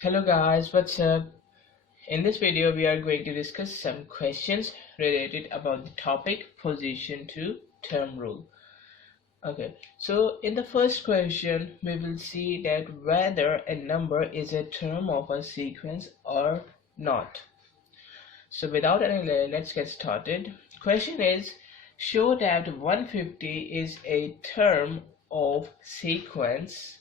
Hello guys, what's up? In this video we are going to discuss some questions related about the topic position to term rule. Okay, so in the first question we will see that whether a number is a term of a sequence or not. So without any delay, let's get started. Question is, show that 150 is a term of sequence,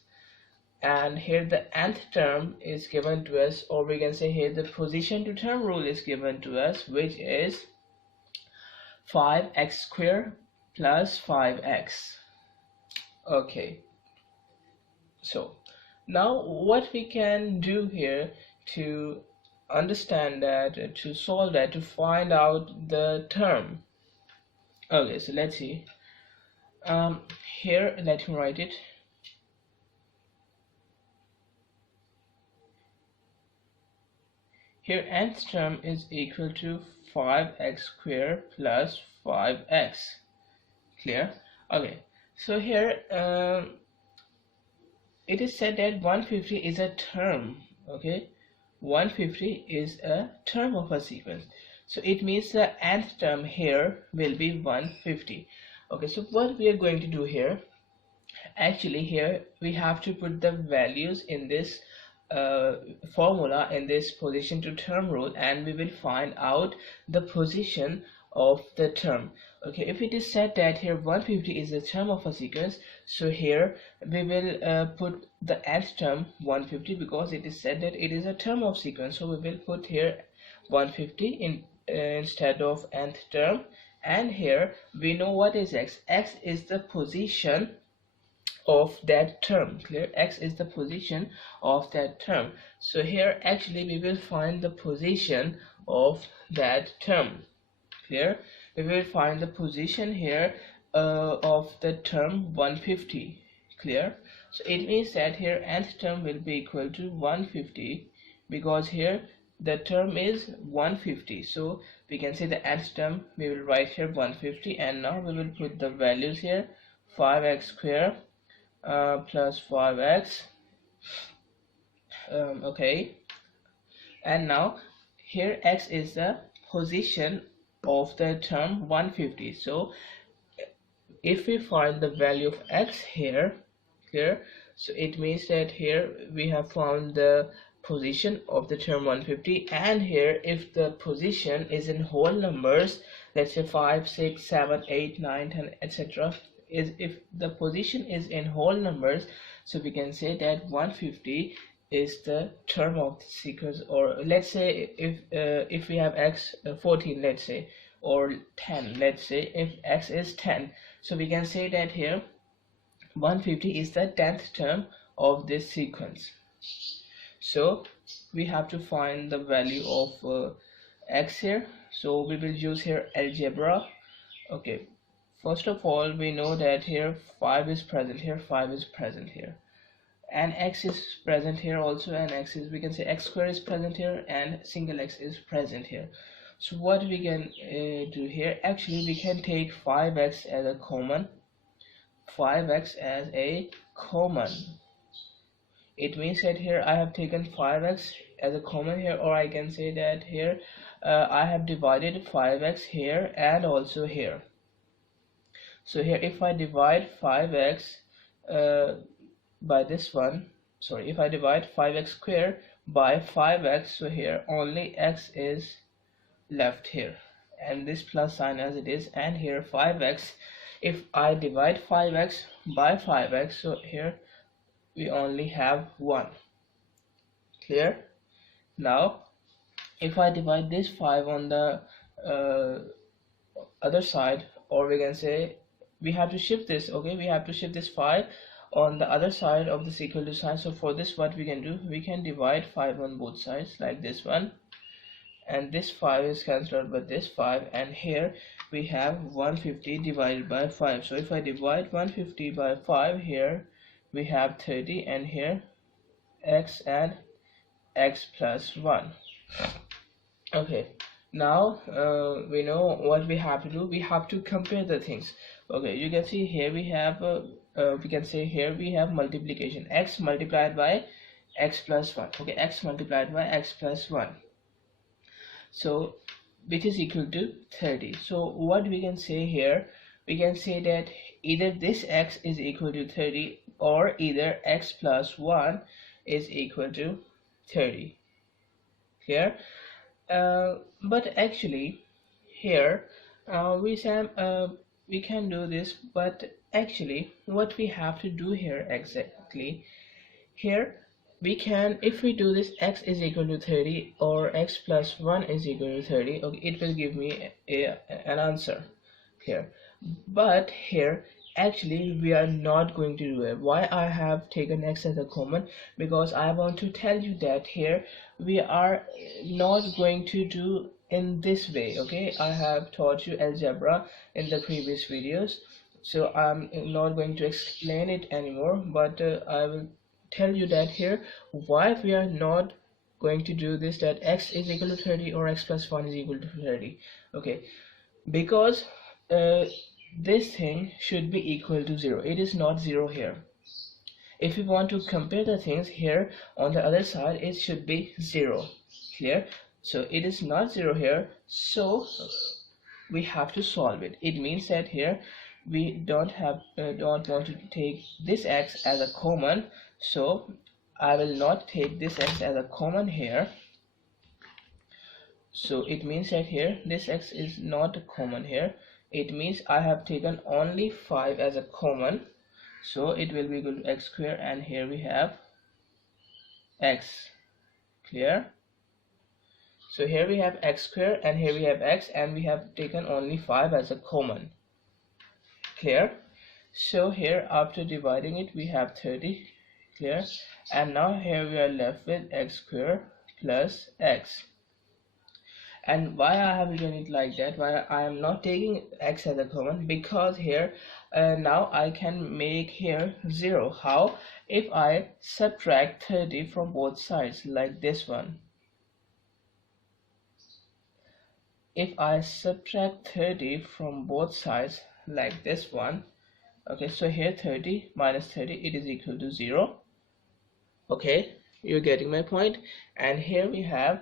and here the nth term is given to us, or we can say here the position to term rule is given to us, which is 5x squared plus 5x. Okay, so now what we can do here to understand that, to solve that, to find out the term. Okay, so let's see. Here let me write it. Here nth term is equal to 5x squared plus 5x. Clear? Okay, so here it is said that 150 is a term. Okay, 150 is a term of a sequence, so it means the nth term here will be 150. Okay, so what we are going to do here, actually here we have to put the values in this formula, in this position to term rule, and we will find out the position of the term. Okay, if it is said that here 150 is the term of a sequence, so here we will put the nth term 150, because it is said that it is a term of sequence, so we will put here 150 in instead of nth term. And here we know what is x. X is the position of that term. Clear? X is the position of that term. So here actually we will find the position of that term. Clear? We will find the position here of the term 150. Clear? So it means that here nth term will be equal to 150, because here the term is 150, so we can say the nth term, we will write here 150, and now we will put the values here, 5x squared plus 5x. Okay, and now here x is the position of the term 150, so if we find the value of x here, so it means that here we have found the position of the term 150, and here if the position is in whole numbers, let's say 5, 6, 7, 8, 9, 10, etc., is if the position is in whole numbers, so we can say that 150 is the term of the sequence. Or let's say if we have x 14, let's say, or 10, let's say if x is 10, so we can say that here 150 is the 10th term of this sequence. So we have to find the value of x here, so we will use here algebra. Okay, first of all we know that here 5 is present here, 5 is present here, and x is present here also, and x is, we can say x squared is present here, and single x is present here. So what we can do here, actually we can take 5x as a common, 5x as a common. It means that here I have taken 5x as a common here, or I can say that here I have divided 5x here and also here. So here if I divide 5x by this one, sorry, if I divide 5x squared by 5x, so here only x is left here, and this plus sign as it is, and here 5x, if I divide 5x by 5x, so here we only have 1. Clear? Now if I divide this 5 on the other side, or we can say we have to shift this, okay, we have to shift this 5 on the other side of this equal to sign. So for this, what we can do, we can divide 5 on both sides like this one, and this 5 is cancelled out by this 5, and here we have 150 divided by 5. So if I divide 150 by 5, here we have 30, and here x and x plus 1. Okay, now we know what we have to do, we have to compare the things. Okay, you can see here we have we can say here we have multiplication, x multiplied by x plus 1. Okay, x multiplied by x plus 1, so which is equal to 30. So what we can say here, we can say that either this x is equal to 30 or either x plus 1 is equal to 30. Clear? But actually here we can do this, but actually what we have to do here exactly, here we can, if we do this x is equal to 30 or x plus 1 is equal to 30, okay, it will give me an answer here. But here actually we are not going to do it. Why I have taken x as a common? Because I want to tell you that here we are not going to do in this way. Okay, I have taught you algebra in the previous videos, so I'm not going to explain it anymore, but I will tell you that here why we are not going to do this, that x is equal to 30 or x plus 1 is equal to 30. Okay, because this thing should be equal to 0. It is not 0 here. If we want to compare the things here on the other side, it should be 0. Clear? So it is not 0 here, so we have to solve it. It means that here we don't want to take this x as a common, so I will not take this x as a common here. So it means that here this x is not common here. It means I have taken only 5 as a common, so it will be equal to x square, and here we have x. Clear? So here we have x square and here we have x, and we have taken only 5 as a common. Clear? So here after dividing it we have 30. Clear? And now here we are left with x square plus x. And why I have written it like that, why I am not taking x as a common, because here now I can make here 0. How? If I subtract 30 from both sides, like this one. If I subtract 30 from both sides like this one, okay, so here 30 minus 30, it is equal to 0. Okay, you're getting my point. And here we have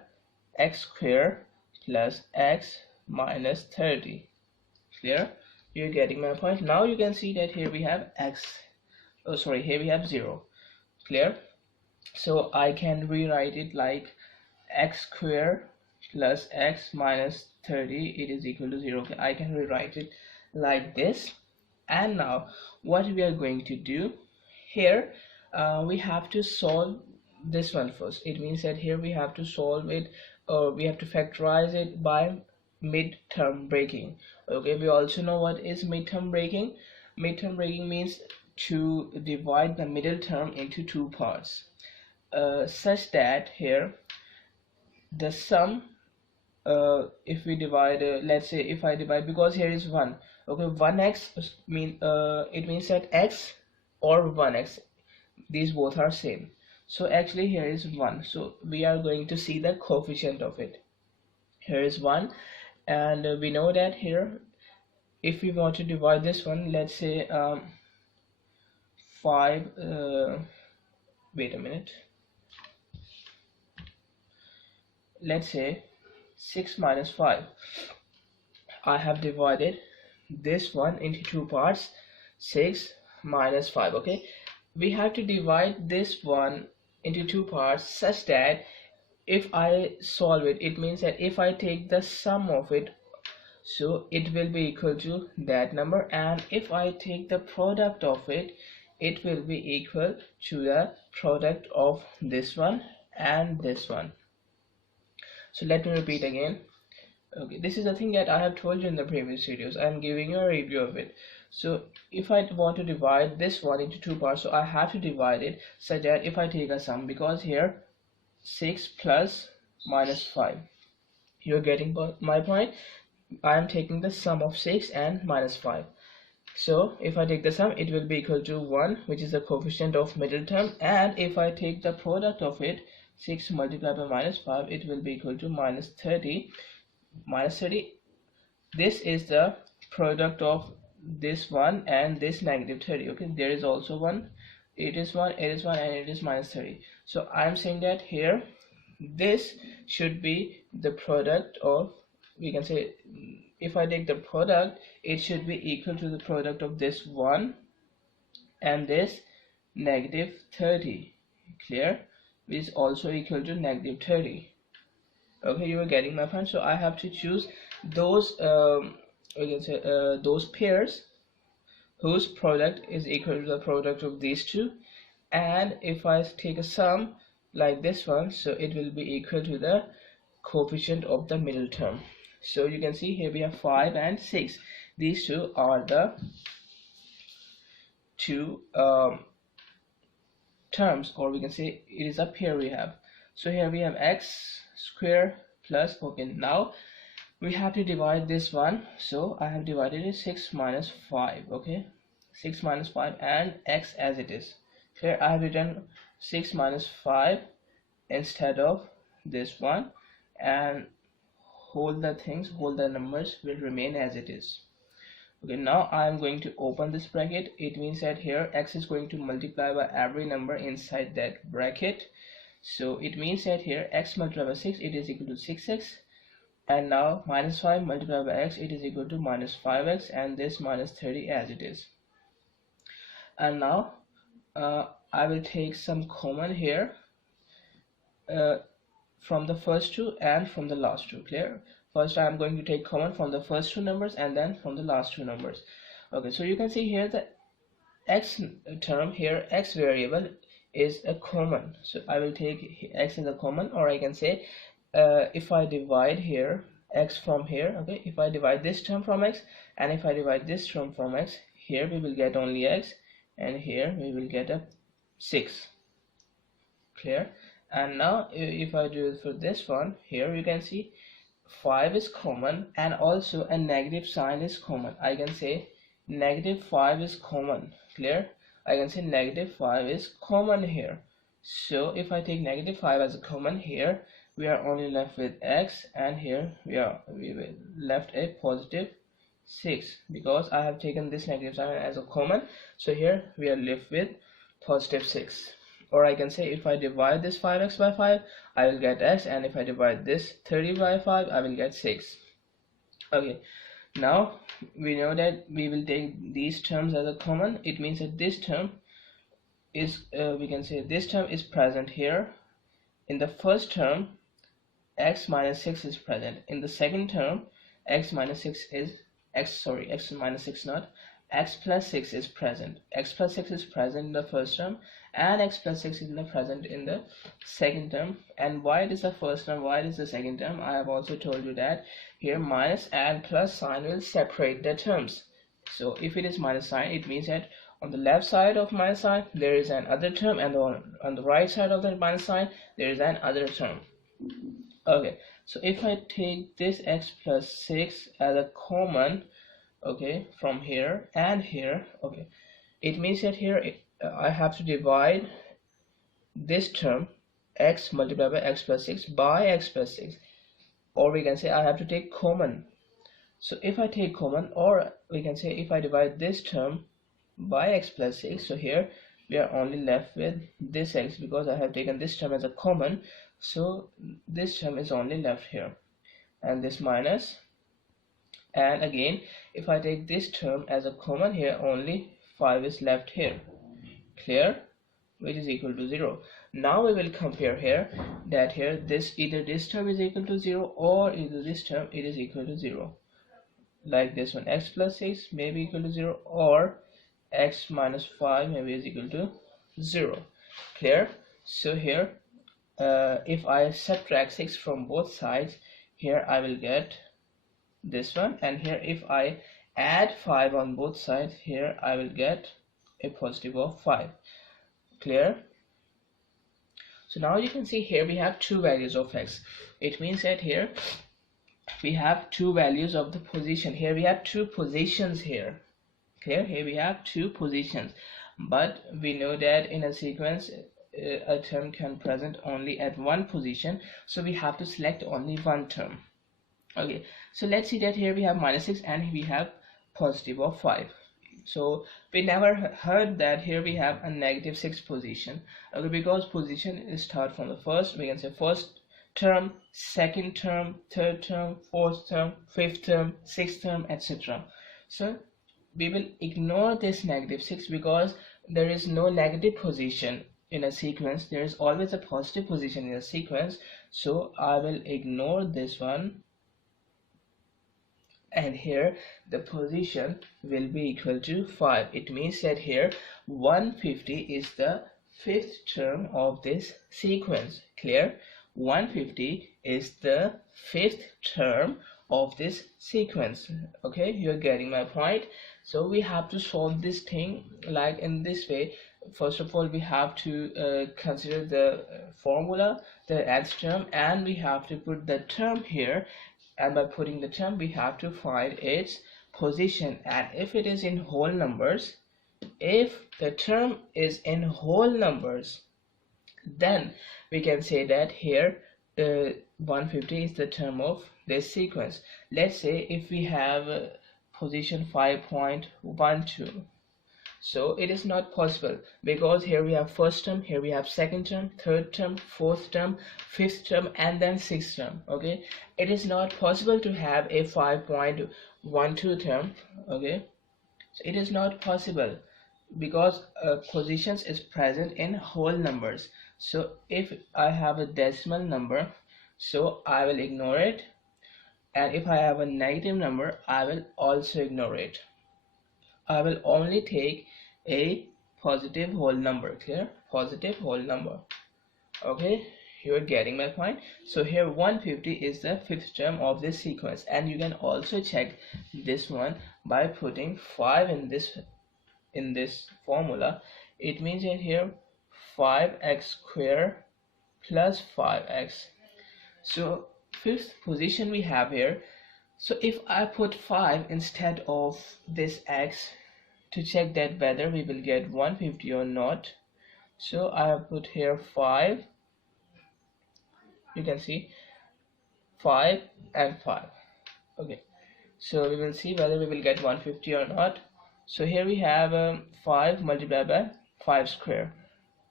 x square plus x minus 30. Clear? You're getting my point. Now you can see that here we have x, oh sorry, here we have 0. Clear? So I can rewrite it like x square plus x minus 30, it is equal to 0. Okay, I can rewrite it like this. And now what we are going to do here, we have to solve this one first. It means that here we have to solve it, or we have to factorize it by midterm breaking. Okay, we also know what is midterm breaking. Midterm breaking means to divide the middle term into two parts, such that here the sum, if we divide, let's say if I divide, because here is 1, okay, 1x mean it means that x or 1x, these both are same, so actually here is 1, so we are going to see the coefficient of it. Here is 1, and we know that here if we want to divide this one, let's say 5, wait a minute, let's say 6 minus 5. I have divided this one into two parts, 6 minus 5. Okay, we have to divide this one into two parts such that if I solve it, it means that if I take the sum of it, so it will be equal to that number, and if I take the product of it, it will be equal to the product of this one and this one. So let me repeat again. Okay, this is the thing that I have told you in the previous videos. I am giving you a review of it. So if I want to divide this one into two parts, so I have to divide it such that if I take a sum, because here 6 plus minus 5, you're getting my point. I am taking the sum of 6 and minus 5. So if I take the sum, it will be equal to 1, which is the coefficient of middle term, and if I take the product of it, 6 multiplied by minus 5, it will be equal to minus 30. Minus 30, this is the product of this one and this negative 30. Okay, there is also one it is 1, it is 1, and it is minus 30. So I'm saying that here this should be the product of, we can say, if I take the product, it should be equal to the product of this 1 and this negative 30. Clear? Which is also equal to negative 30. Okay, you are getting my point. So I have to choose those we can say those pairs whose product is equal to the product of these two, and if I take a sum like this one, so it will be equal to the coefficient of the middle term. So you can see here we have 5 and 6. These two are the two terms, or we can say it is a pair we have. So here we have x square plus, okay, now we have to divide this one. So I have divided it 6 minus 5. Okay, 6 minus 5 and x as it is. Here I have written 6 minus 5 instead of this one, and hold the numbers will remain as it is. Okay, now I am going to open this bracket. It means that here x is going to multiply by every number inside that bracket. So it means that here x multiplied by 6, it is equal to 6x, and now minus 5 multiplied by x, it is equal to minus 5x, and this minus 30 as it is. And now I will take some common here from the first two and from the last two. Clear? First I am going to take common from the first two numbers and then from the last two numbers. Okay, so you can see here the x term here, x variable is a common, so I will take x as a common, or I can say if I divide here x from here, okay, if I divide this term from x and if I divide this term from x, here we will get only x, and here we will get a 6. Clear? And now if I do it for this one, here you can see 5 is common, and also a negative sign is common. I can say negative 5 is common. Clear? I can say negative 5 is common here. So if I take negative 5 as a common, here we are only left with x, and here we will left a positive 6, because I have taken this negative sign as a common. So here we are left with positive 6. Or I can say if I divide this 5x by 5, I will get x, and if I divide this 30 by 5, I will get 6. Okay, now we know that we will take these terms as a common. It means that this term is we can say this term is present here. In the first term, x minus 6 is present. In the second term, x minus 6 is x minus 6 not, x plus 6 is present. X plus 6 is present in the first term, and x plus 6 is present in the second term. And why it is the first term, why it is the second term, I have also told you that here minus and plus sign will separate the terms. So if it is minus sign, it means that on the left side of minus sign there is an other term, and on the right side of the minus sign there is an other term. Okay, so if I take this x plus 6 as a common, okay, from here and here, okay, it means that here I have to divide this term x multiplied by x plus 6 by x plus 6, or we can say I have to take common. So if I take common, or we can say if I divide this term by x plus 6, so here we are only left with this x, because I have taken this term as a common, so this term is only left here, and this minus, and again if I take this term as a common, here only 5 is left here. Clear? Which is equal to 0. Now we will compare here that here either this term is equal to 0, or either this term it is equal to 0, like this one, x plus 6 may be equal to 0, or x minus 5 maybe is equal to 0. Clear? So here if I subtract 6 from both sides, here I will get this one, and here if I add 5 on both sides, here I will get a positive of 5. Clear? So now you can see here we have two values of x. It means that here we have two values of the position. Here we have two positions here. Clear? Here we have two positions, but we know that in a sequence a term can present only at one position, so we have to select only one term. Okay, so let's see that here we have minus 6 and we have positive of 5. So we never heard that here we have a -6 position. Okay, because position is start from the first, we can say first term, second term, third term, fourth term, fifth term, sixth term, etc. So we will ignore this -6 because there is no negative position in a sequence. There is always a positive position in a sequence. So I will ignore this one, and here the position will be equal to 5. It means that here 150 is the fifth term of this sequence. Clear? 150 is the fifth term of this sequence. Okay, you're getting my point. So we have to solve this thing like in this way. First of all, we have to consider the formula, the nth term, and we have to put the term here, and by putting the term we have to find its position. And if it is in whole numbers, if the term is in whole numbers, then we can say that here 150 is the term of this sequence. Let's say if we have position 5.12, so it is not possible because here we have first term, here we have second term, third term, fourth term, fifth term, and then sixth term. Okay, it is not possible to have a 5.12 term. Okay, so it is not possible because positions is present in whole numbers. So if I have a decimal number, so I will ignore it, and if I have a negative number, I will also ignore it. I will only take a positive whole number. Clear? Positive whole number. Okay, you are getting my point. So here 150 is the fifth term of this sequence, and you can also check this one by putting 5 in this formula. It means that here 5x square plus 5x. So fifth position we have here. So if I put 5 instead of this x to check that whether we will get 150 or not, so I have put here 5. You can see 5 and 5. Okay, so we will see whether we will get 150 or not. So here we have 5 multiplied by 5 square.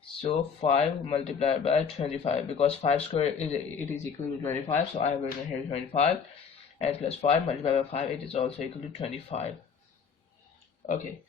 So 5 multiplied by 25, because 5 square it is equal to 25. So I have written here 25, and plus 5 multiplied by 5, it is also equal to 25. Okay,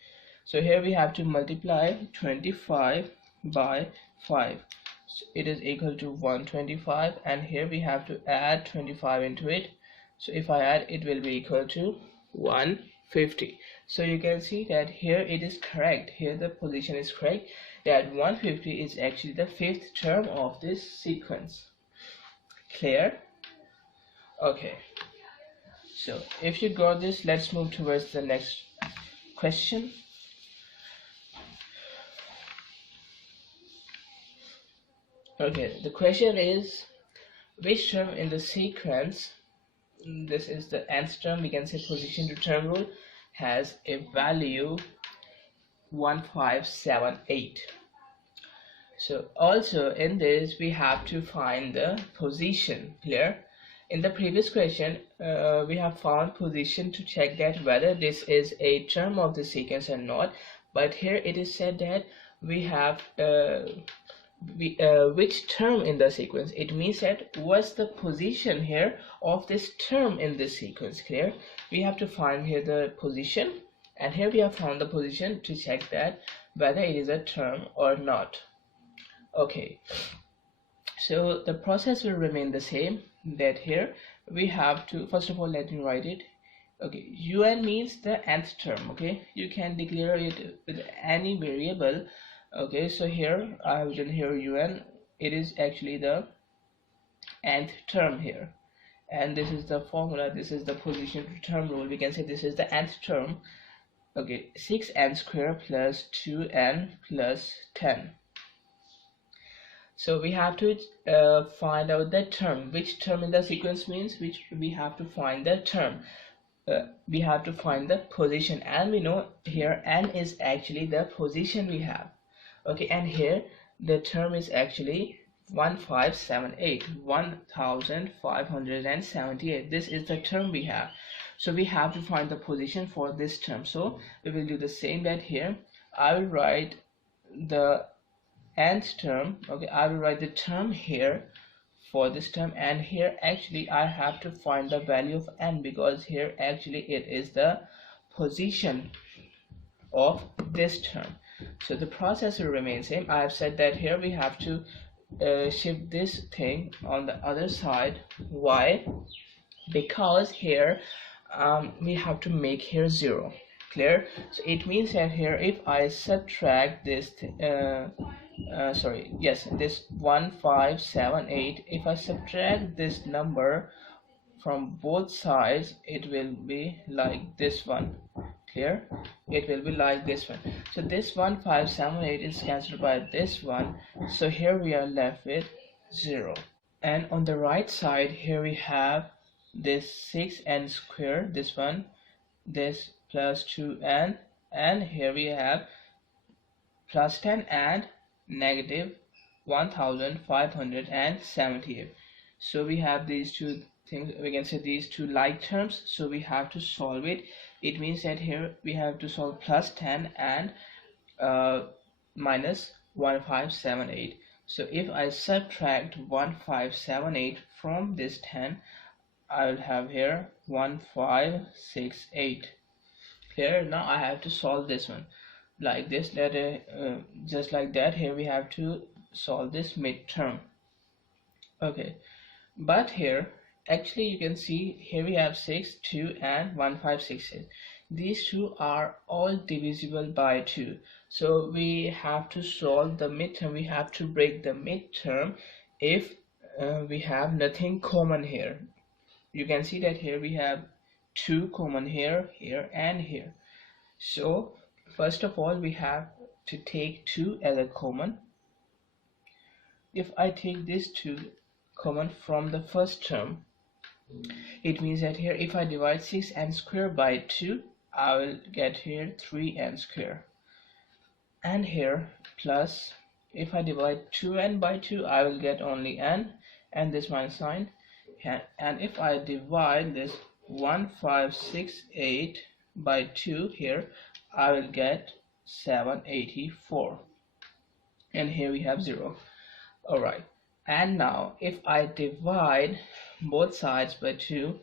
so here we have to multiply 25 by 5. So it is equal to 125, and here we have to add 25 into it. So if I add, it will be equal to 150. So you can see that here it is correct. Here the position is correct, that 150 is actually the fifth term of this sequence. Clear? Okay, so if you got this, let's move towards the next question. Okay, the question is, which term in the sequence, this is the nth term, we can say position to term rule, has a value 1578. So also in this we have to find the position. Clear? In the previous question we have found position to check that whether this is a term of the sequence or not, but here it is said that we have which term in the sequence. It means that what's the position here of this term in this sequence. Clear? We have to find here the position, and here we have found the position to check that whether it is a term or not. Okay, so the process will remain the same, that here we have to, first of all, let me write it. Okay, un means the nth term. Okay, you can declare it with any variable. Okay, so here I have written here un, it is actually the nth term here, and this is the formula, this is the position to term rule. We can say this is the nth term. Okay, 6n square plus 2n plus 10. So we have to find out the term. Which term in the sequence means which we have to find the term. We have to find the position, and we know here n is actually the position we have. Okay, and here the term is actually 1578. This is the term we have. So we have to find the position for this term. So we will do the same that here. I will write the nth term. Okay, I will write the term here for this term, and here actually I have to find the value of n, because here actually it is the position of this term. So the process will remain same. I have said that here we have to shift this thing on the other side. Why? Because here we have to make here 0. Clear? So it means that here if I subtract this this 1578, if I subtract this number from both sides, it will be like this one. Clear? It will be like this one. So this 1578 is cancelled by this one, so here we are left with 0. And on the right side here we have this 6n square, this one, this plus 2n, and here we have plus 10 and negative 1578. So we have these two things, we can say these two like terms, so we have to solve it. It means that here we have to solve plus 10 and minus 1578. So if I subtract 1578 from this 10, I will have here 1568. Clear? Now I have to solve this one like this, just like that. Here we have to solve this midterm. Okay, but here actually you can see here we have 6, 2 and 1568. These two are all divisible by 2, so we have to solve the midterm. We have to break the midterm if we have nothing common here. You can see that here we have 2 common here, here and here. So first of all we have to take 2 as a common. If I take this 2 common from the first term, it means that here if I divide 6n square by 2, I will get here 3n square, and here plus, if I divide 2n by 2, I will get only n, and this minus sign, and if I divide this 1568 by 2 here, I will get 784, and here we have 0. Alright, and now if I divide both sides by 2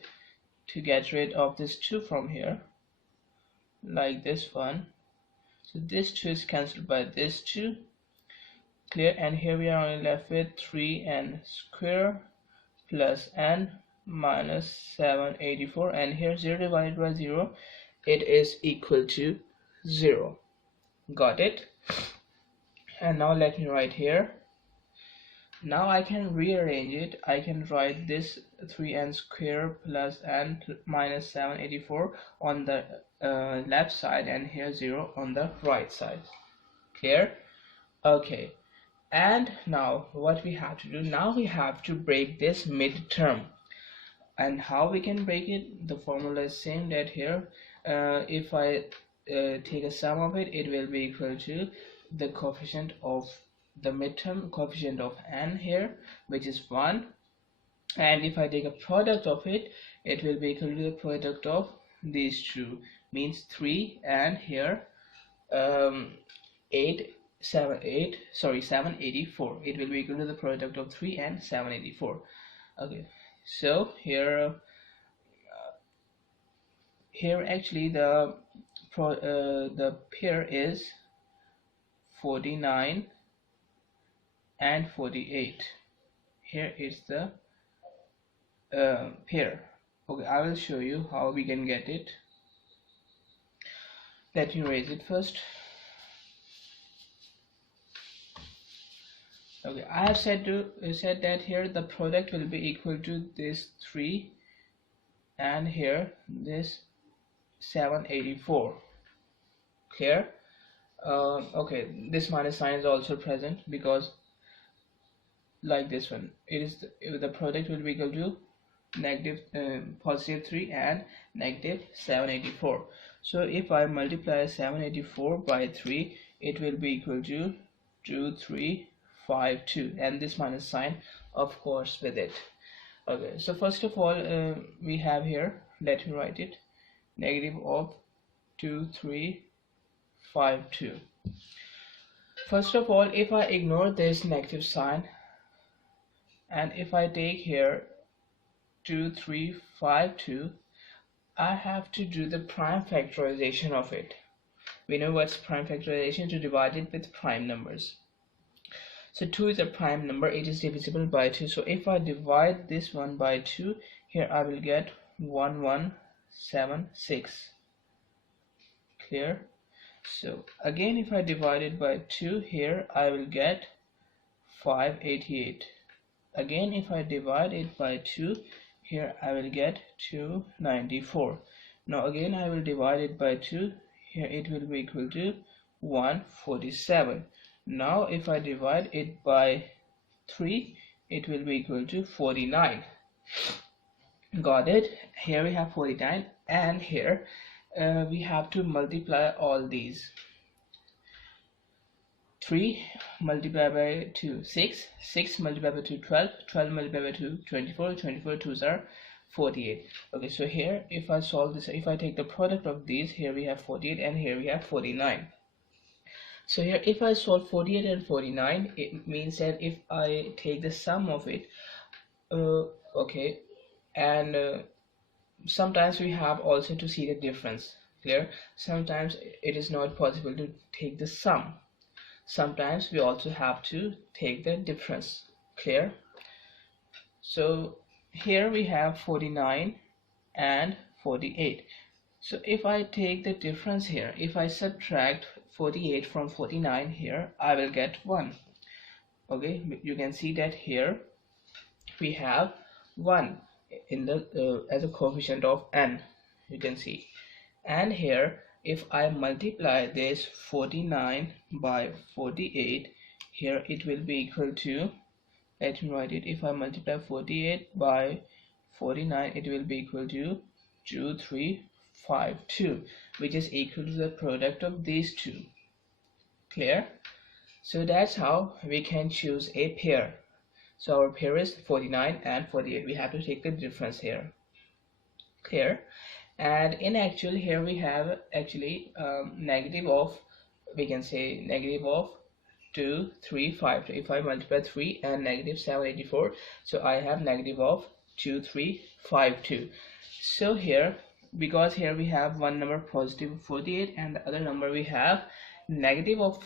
to get rid of this 2 from here, like this one, so this 2 is cancelled by this 2. Clear? And here we are only left with 3n square plus n minus 784, and here 0 divided by 0, it is equal to 0. Got it? And now let me write here. Now I can rearrange it. I can write this 3n square plus n minus 784 on the left side, and here 0 on the right side. Clear? Okay. And now what we have to do, now we have to break this midterm. And how we can break it? The formula is same that here. If I take a sum of it, it will be equal to the coefficient of the midterm, coefficient of n here, which is 1, and if I take a product of it, it will be equal to the product of these two, means 3, and here 784. It will be equal to the product of 3 and 784. Okay, so here actually the pair is 49 and 48. Here is the pair. Okay, I will show you how we can get it. Let me erase it first. Okay, I have said that here the product will be equal to this 3 and here this 784. Clear? Okay, this minus sign is also present because like this one, it is the product will be equal to positive 3 and negative 784. So if I multiply 784 by 3, it will be equal to 2352, and this minus sign of course with it. Okay, so first of all we have here let me write it, negative of 2352. First of all, if I ignore this negative sign and if I take here 2352, I have to do the prime factorization of it. We know what's prime factorization, to divide it with prime numbers. So 2 is a prime number, it is divisible by 2. So if I divide this one by 2, here I will get 1176. Clear? So again, if I divide it by 2, here I will get 588. Again, if I divide it by 2, here I will get 294. Now again I will divide it by 2, here it will be equal to 147. Now if I divide it by 3, it will be equal to 49. Got it? Here we have 49, and here we have to multiply all these. 3 multiplied by 2, 6, 6 multiplied by 2, 12, 12 multiplied by 2, 24, 24 2s are 48. Okay, so here if I solve this, if I take the product of these, here we have 48 and here we have 49. So here if I solve 48 and 49, it means that if I take the sum of it, okay, and sometimes we have also to see the difference. Clear? Sometimes it is not possible to take the sum. Sometimes we also have to take the difference. Clear? So here we have 49 and 48. So if I take the difference here, if I subtract 48 from 49, here I will get 1. Okay, you can see that here we have 1 in the as a coefficient of n, you can see. And here if I multiply this 49 by 48, here it will be equal to, let me write it, if I multiply 48 by 49, it will be equal to 2352, which is equal to the product of these two. Clear? So that's how we can choose a pair. So our pair is 49 and 48. We have to take the difference here. Clear? And in actual, here we have actually negative of, we can say negative of 2352. If I multiply 3 and negative 784, so I have negative of 2352. So here, because here we have one number positive 48 and the other number we have negative of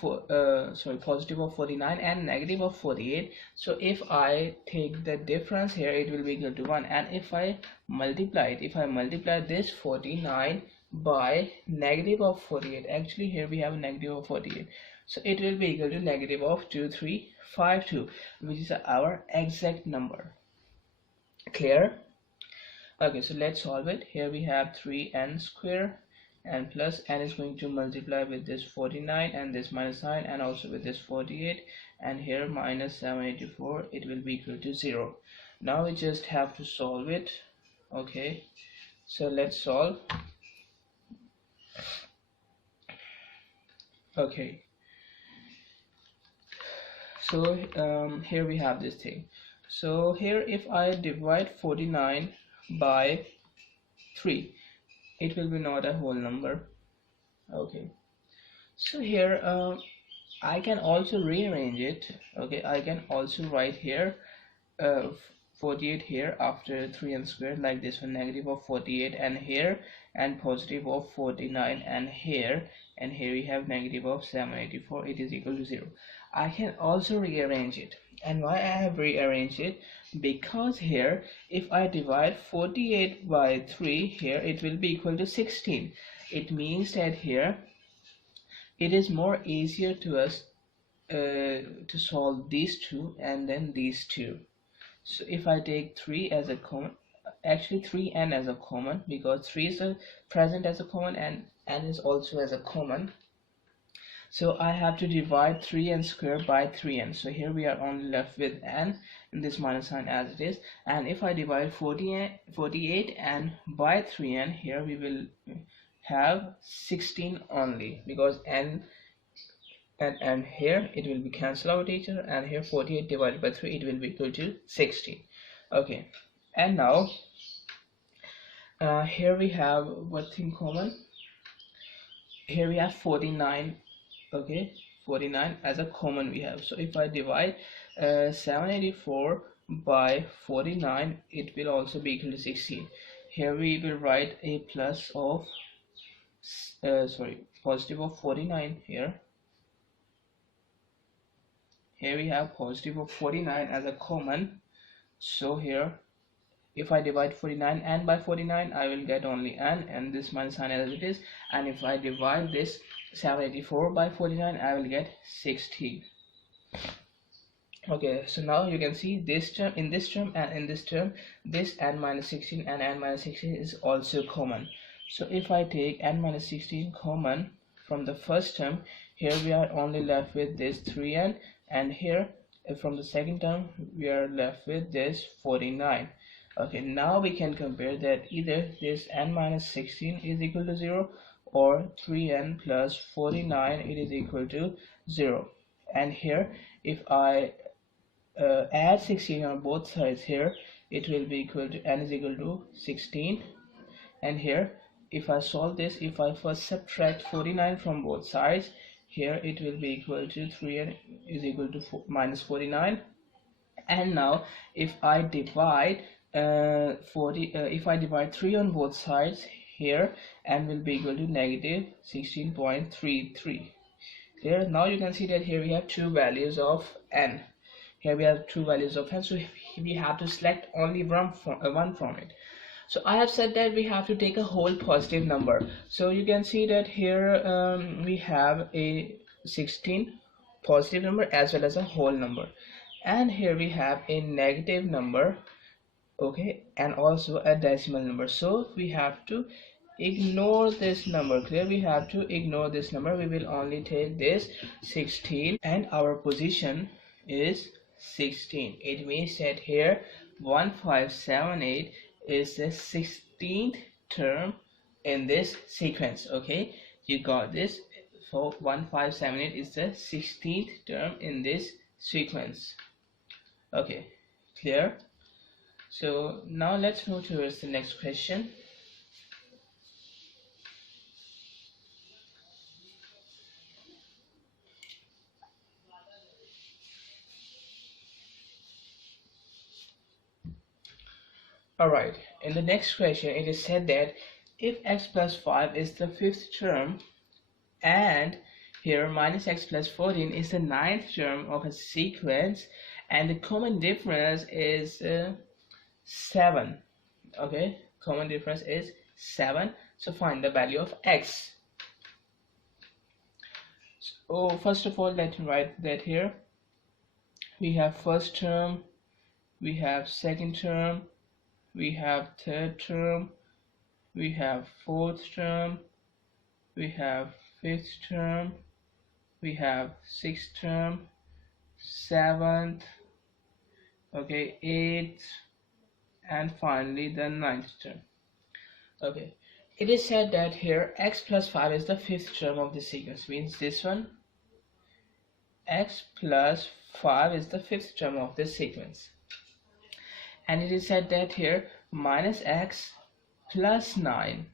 positive of 49 and negative of 48, so if I take the difference here, it will be equal to 1. And if I multiply it, if I multiply this 49 by negative of 48, actually here we have a negative of 48, so it will be equal to negative of 2352, which is our exact number. Clear? Okay, so let's solve it. Here we have 3n square and plus n is going to multiply with this 49 and this minus 9 and also with this 48, and here minus 784, it will be equal to 0. Now we just have to solve it. Okay, so let's solve. Okay, so here we have this thing. So here if I divide 49 by 3, it will be not a whole number. Okay, so here I can also rearrange it. Okay, I can also write here 48 here after 3n squared like this one, negative of 48 and here, and positive of 49 and here we have negative of 784, it is equal to 0. I can also rearrange it. And why I have rearranged it? Because here if I divide 48 by 3, here it will be equal to 16. It means that here it is more easier to us to solve these two and then these two. So if I take 3 as a common, actually 3n as a common, because 3 is present as a common and n is also as a common, so I have to divide 3n squared by 3n. So here we are only left with n and this minus sign as it is. And if I divide 48 and by 3n, here we will have 16 only, because n and here it will be cancelled out each other, and here 48 divided by 3, it will be equal to 16. Okay, and now Here we have what thing common. Here we have 49. Okay, 49 as a common we have. So if I divide 784 by 49, it will also be equal to 16. Here we will write a plus of positive of 49 here. Here we have positive of 49 as a common. So here if I divide 49 n by 49, I will get only n, and this minus sign as it is. And if I divide this 784 by 49, I will get 16. Okay, so now you can see this term, in this term and in this term, this n minus 16 and n minus 16 is also common. So if I take n minus 16 common from the first term, here we are only left with this 3n, and here from the second term we are left with this 49. Okay, now we can compare that either this n minus 16 is equal to 0 or 3n plus 49 it is equal to 0. And here if I add 16 on both sides, here it will be equal to n is equal to 16. And here if I solve this, if I first subtract 49 from both sides, here it will be equal to 3n is equal to minus 49. And now if I divide if I divide 3 on both sides, here n will be equal to negative 16.33. Clear? Now you can see that here we have two values of n. Here we have two values of n, so we have to select only one from it. So I have said that we have to take a whole positive number. So you can see that here we have a 16 positive number as well as a whole number, and here we have a negative number, okay, and also a decimal number. So we have to ignore this number. Clear? We have to ignore this number. We will only take this 16, and our position is 16. It means that here 1578 is the 16th term in this sequence. Okay, you got this. So 1578 is the 16th term in this sequence. Okay, clear? So now let's move towards the next question. Alright, in the next question it is said that if x plus 5 is the 5th term and here minus x plus 14 is the 9th term of a sequence, and the common difference is 7. Okay, common difference is 7. So find the value of x. So first of all, let me write that here. We have first term, we have second term, we have third term, we have fourth term, we have fifth term, we have sixth term, seventh, okay, eighth, and finally the ninth term. Okay, it is said that here x plus 5 is the 5th term of the sequence, means this one, x plus 5 is the 5th term of the sequence. And it is said that here minus x plus 14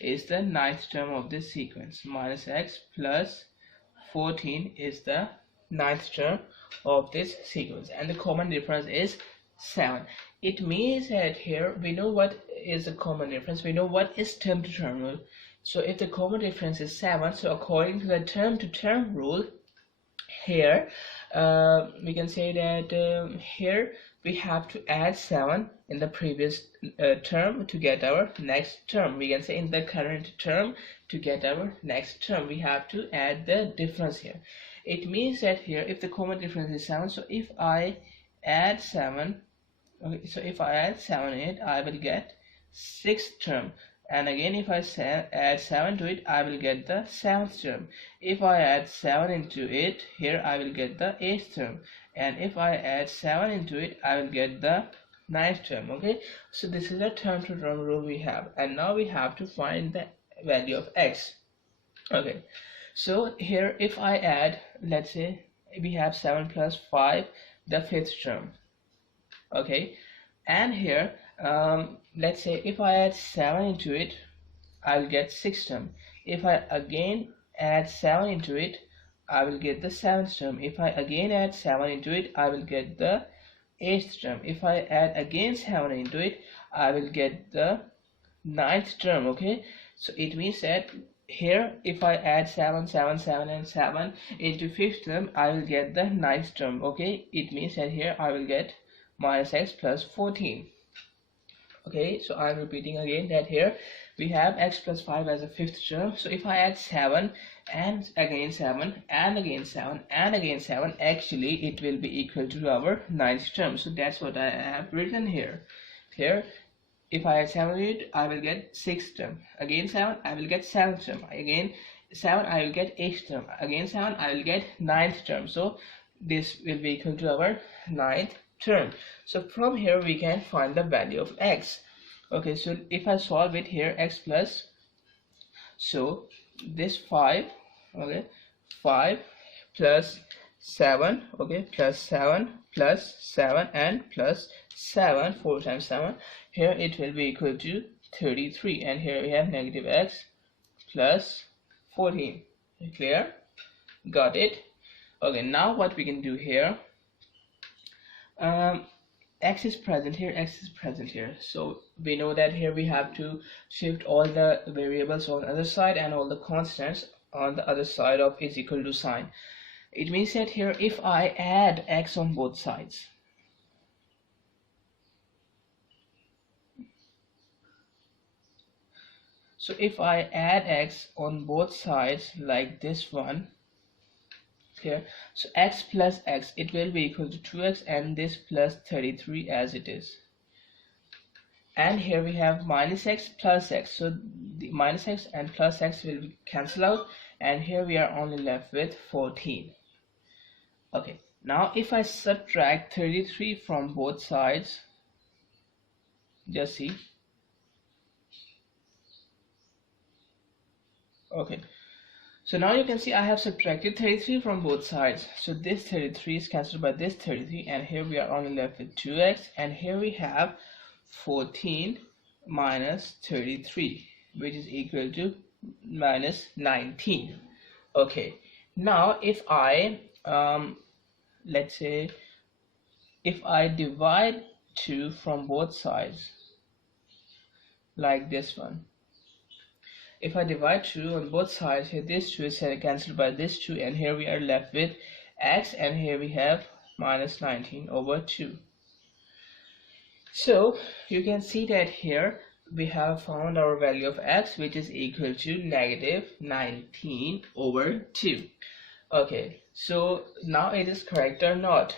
is the 9th term of this sequence. Minus x plus 14 is the 9th term of this sequence, and the common difference is 7. It means that here we know what is the common difference, we know what is term to term rule. So if the common difference is 7, so according to the term to term rule, here we can say that here we have to add 7 in the previous term to get our next term. We can say in the current term to get our next term, we have to add the difference here. It means that here if the common difference is 7, so if I add 7, okay, so if I add 7 in it, I will get 6th term. And again if I add 7 to it, I will get the 7th term. If I add 7 into it, here I will get the 8th term. And if I add 7 into it, I will get the 9th term. Okay, so this is the term to term rule we have. And now we have to find the value of x. Okay, so here if I add, let's say we have 7 plus 5, the 5th term. Okay, and here Let's say if I add 7 into it, I'll get 6th term. If I again add 7 into it, I will get the 7th term. If I again add 7 into it, I will get the 8th term. If I add again 7 into it, I will get the 9th term. Okay, so it means that here if I add 7, 7, 7 and 7 into 5th term, I will get the 9th term. Okay, it means that here I will get minus x plus 14. Okay, so I'm repeating again that here we have x plus 5 as a 5th term. So if I add 7 and again 7 and again 7 and again 7, actually it will be equal to our 9th term. So that's what I have written here. Here if I add 7 to it, I will get 6th term. Again 7, I will get 7th term. Again 7, I will get 8th term. Again 7, I will get 9th term. So this will be equal to our 9th term. So from here we can find the value of x. Okay, so if I solve it here, x plus, so this 5, okay, 5 plus 7, okay, plus 7 plus 7 and plus 7, 4 times 7, here it will be equal to 33, and here we have negative x plus 14. Clear? Got it? Okay, now what we can do here, x is present here, x is present here, so we know that here we have to shift all the variables on the other side and all the constants on the other side of is equal to sign. It means that here if I add x on both sides, so if I add x on both sides like this one here, so x plus x, it will be equal to 2x and this plus 33 as it is, and here we have minus x plus x, so the minus x and plus x will cancel out, and here we are only left with 14. Okay, now if I subtract 33 from both sides, just see, okay, so now you can see I have subtracted 33 from both sides, so this 33 is cancelled by this 33, and here we are only left with 2x, and here we have 14 minus 33, which is equal to minus 19. Okay, now if I let's say if I divide 2 from both sides like this one, if I divide 2 on both sides, here this 2 is cancelled by this 2, and here we are left with x, and here we have minus 19 over 2. So you can see that here we have found our value of x, which is equal to negative 19 over 2. Okay, so now it is correct or not?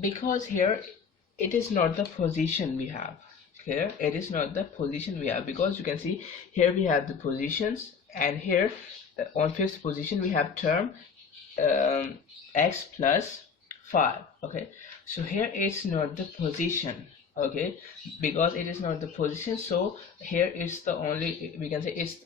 Because here it is not the position we have. Here it is not the position we have, because you can see here we have the positions, and here on 5th position we have term x plus 5. Okay, so here it's not the position. Okay, because it is not the position, so here is the only, we can say it's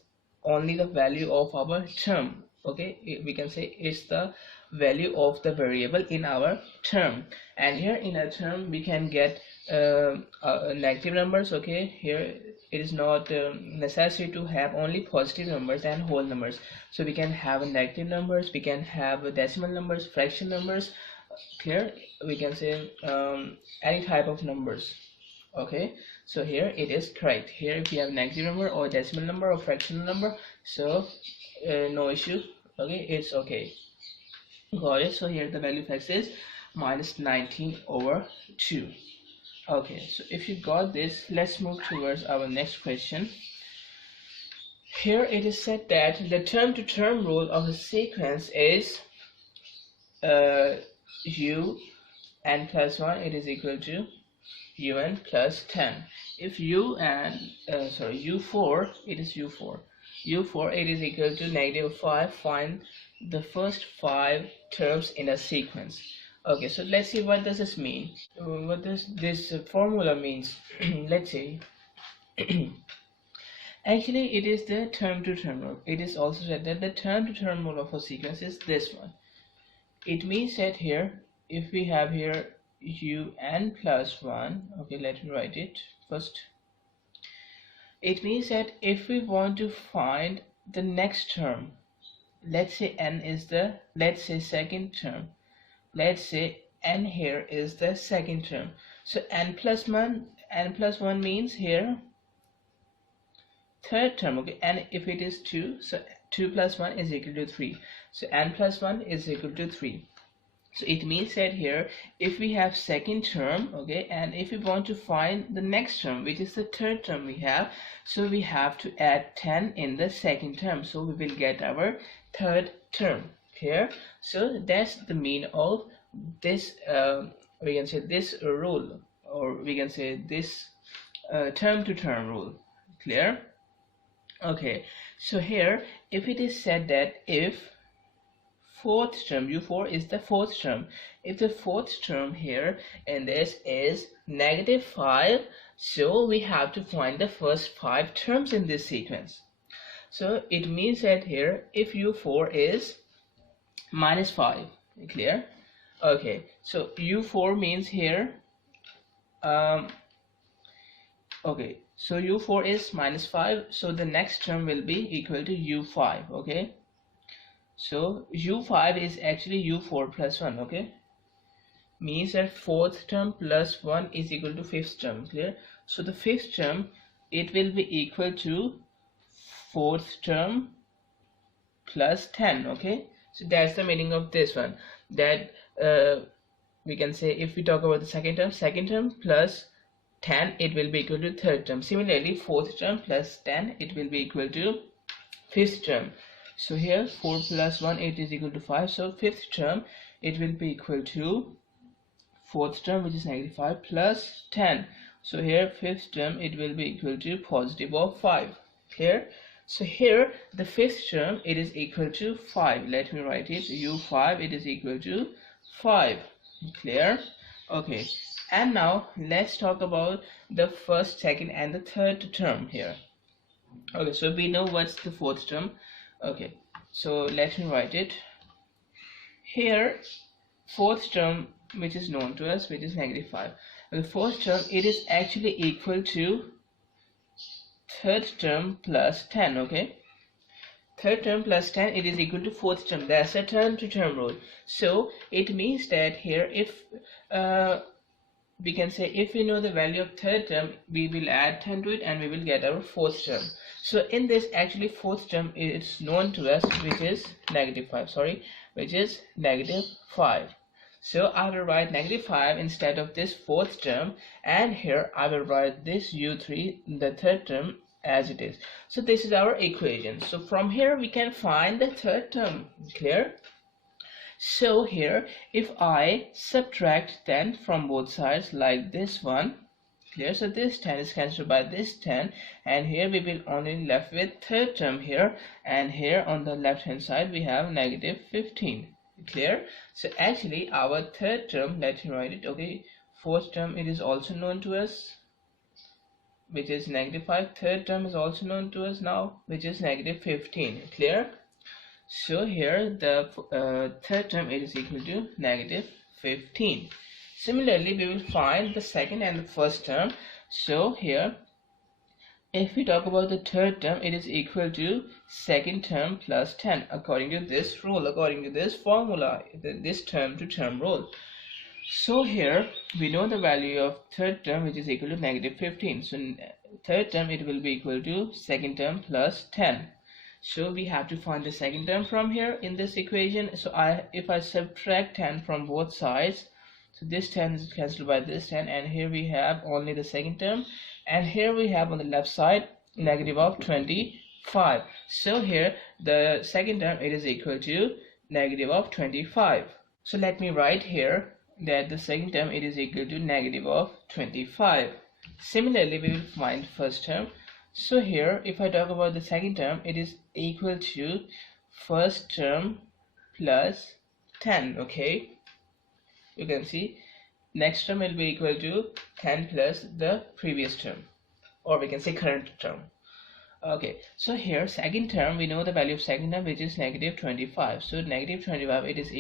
only the value of our term. Okay, we can say it's the value of the variable in our term, and here in a term we can get negative numbers. Okay, here it is not necessary to have only positive numbers and whole numbers, so we can have negative numbers, we can have decimal numbers, fraction numbers. Here we can say any type of numbers. Okay, so here it is correct. Here if you have negative number or decimal number or fractional number, so no issue. Okay, it's okay. Got it. So here the value of x is minus 19 over 2. Okay, so if you got this, let's move towards our next question. Here it is said that the term to term rule of a sequence is u n plus 1, it is equal to un plus 10. If u4, it is u4 it is equal to negative 5, find the first 5 terms in a sequence. Okay, so let's see what does this mean, what does this formula means. Let's see. Actually it is the term to term rule. It is also said that the term to term rule of a sequence is this one. It means that here if we have here un plus 1. Okay, let me write it first. It means that if we want to find the next term, let's say n is the, let's say, second term, let's say n here is the second term, so n plus 1 means here third term. Okay, and if it is 2, so 2 plus 1 is equal to 3, so n plus 1 is equal to 3. So it means that here if we have second term, okay, and if we want to find the next term, which is the third term we have, so we have to add 10 in the second term, so we will get our third term here. So that's the mean of this we can say this rule, or we can say this term to term rule. Clear? Okay, so here if it is said that if fourth term, u4 is the fourth term, if the fourth term here in this is -5, so we have to find the first 5 terms in this sequence. So it means that here if u4 is -5, clear? Okay, so u4 means here okay, so u4 is -5, so the next term will be equal to u5. Okay, so u5 is actually u4 plus 1. Okay, means that fourth term plus 1 is equal to fifth term. Clear? So the fifth term, it will be equal to fourth term plus 10. Okay, so that's the meaning of this one, that we can say if we talk about the second term plus 10, it will be equal to third term. Similarly, fourth term plus 10, it will be equal to fifth term. So here 4 plus 1, it is equal to 5, so fifth term it will be equal to fourth term, which is -5, plus 10. So here fifth term it will be equal to positive of 5. Clear? So here the fifth term, it is equal to 5. Let me write it, u5, it is equal to 5. Clear? Okay, and now let's talk about the first, second and the third term here. Okay, so we know what's the fourth term. Okay, so let me write it here. Fourth term, which is known to us, which is -5. The fourth term, it is actually equal to third term plus 10. Okay, third term plus 10, it is equal to fourth term. That's a term to term rule. So it means that here if we can say if we know the value of third term, we will add 10 to it and we will get our fourth term. So in this, actually fourth term is known to us, which is -5, sorry, which is -5. So I will write -5 instead of this fourth term, and here I will write this u3, the third term, as it is. So this is our equation. So from here we can find the third term. Clear? So here if I subtract 10 from both sides like this one, clear, so this 10 is cancelled by this 10, and here we will only left with third term here, and here on the left hand side we have -15. Clear? So actually our third term, let me write it. Okay, fourth term, it is also known to us, which is -5. Third term is also known to us now, which is -15. Clear? So here the third term, it is equal to -15. Similarly, we will find the second and the first term. So here if we talk about the third term, it is equal to second term plus 10, according to this rule, according to this formula, this term to term rule. So here we know the value of third term, which is equal to -15. So third term, it will be equal to second term plus 10. So we have to find the second term from here in this equation. So if I subtract 10 from both sides, so this 10 is cancelled by this 10, and here we have only the second term, and here we have on the left side -25. So here the second term, it is equal to -25. So let me write here that the second term, it is equal to -25. Similarly, we will find first term. So here if I talk about the second term, it is equal to first term plus 10. Okay, you can see next term will be equal to 10 plus the previous term, or we can say current term. Okay, so here second term, we know the value of second term, which is -25. So -25, it is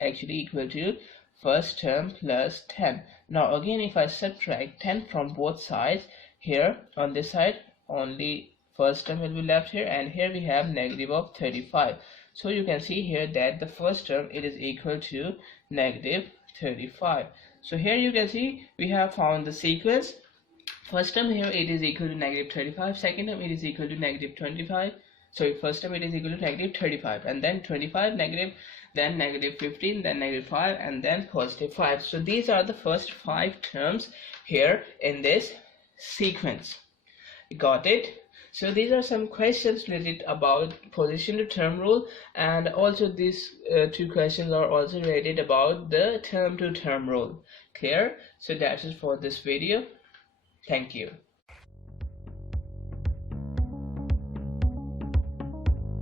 actually equal to first term plus 10. Now again, if I subtract 10 from both sides, here on this side only first term will be left here, and here we have negative of 35. So you can see here that the first term, it is equal to negative 35. So here you can see we have found the sequence. First term here it is equal to negative 35, second term it is equal to negative 25. So first term it is equal to negative 35, and then 25 negative, then negative 15, then negative 5, and then positive 5. So these are the first 5 terms here in this sequence. Got it? So these are some questions related about position to term rule, and also these 2 questions are also related about the term to term rule. Clear? So that's it for this video. Thank you.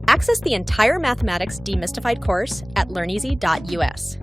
Access the entire Mathematics Demystified course at learneasy.us.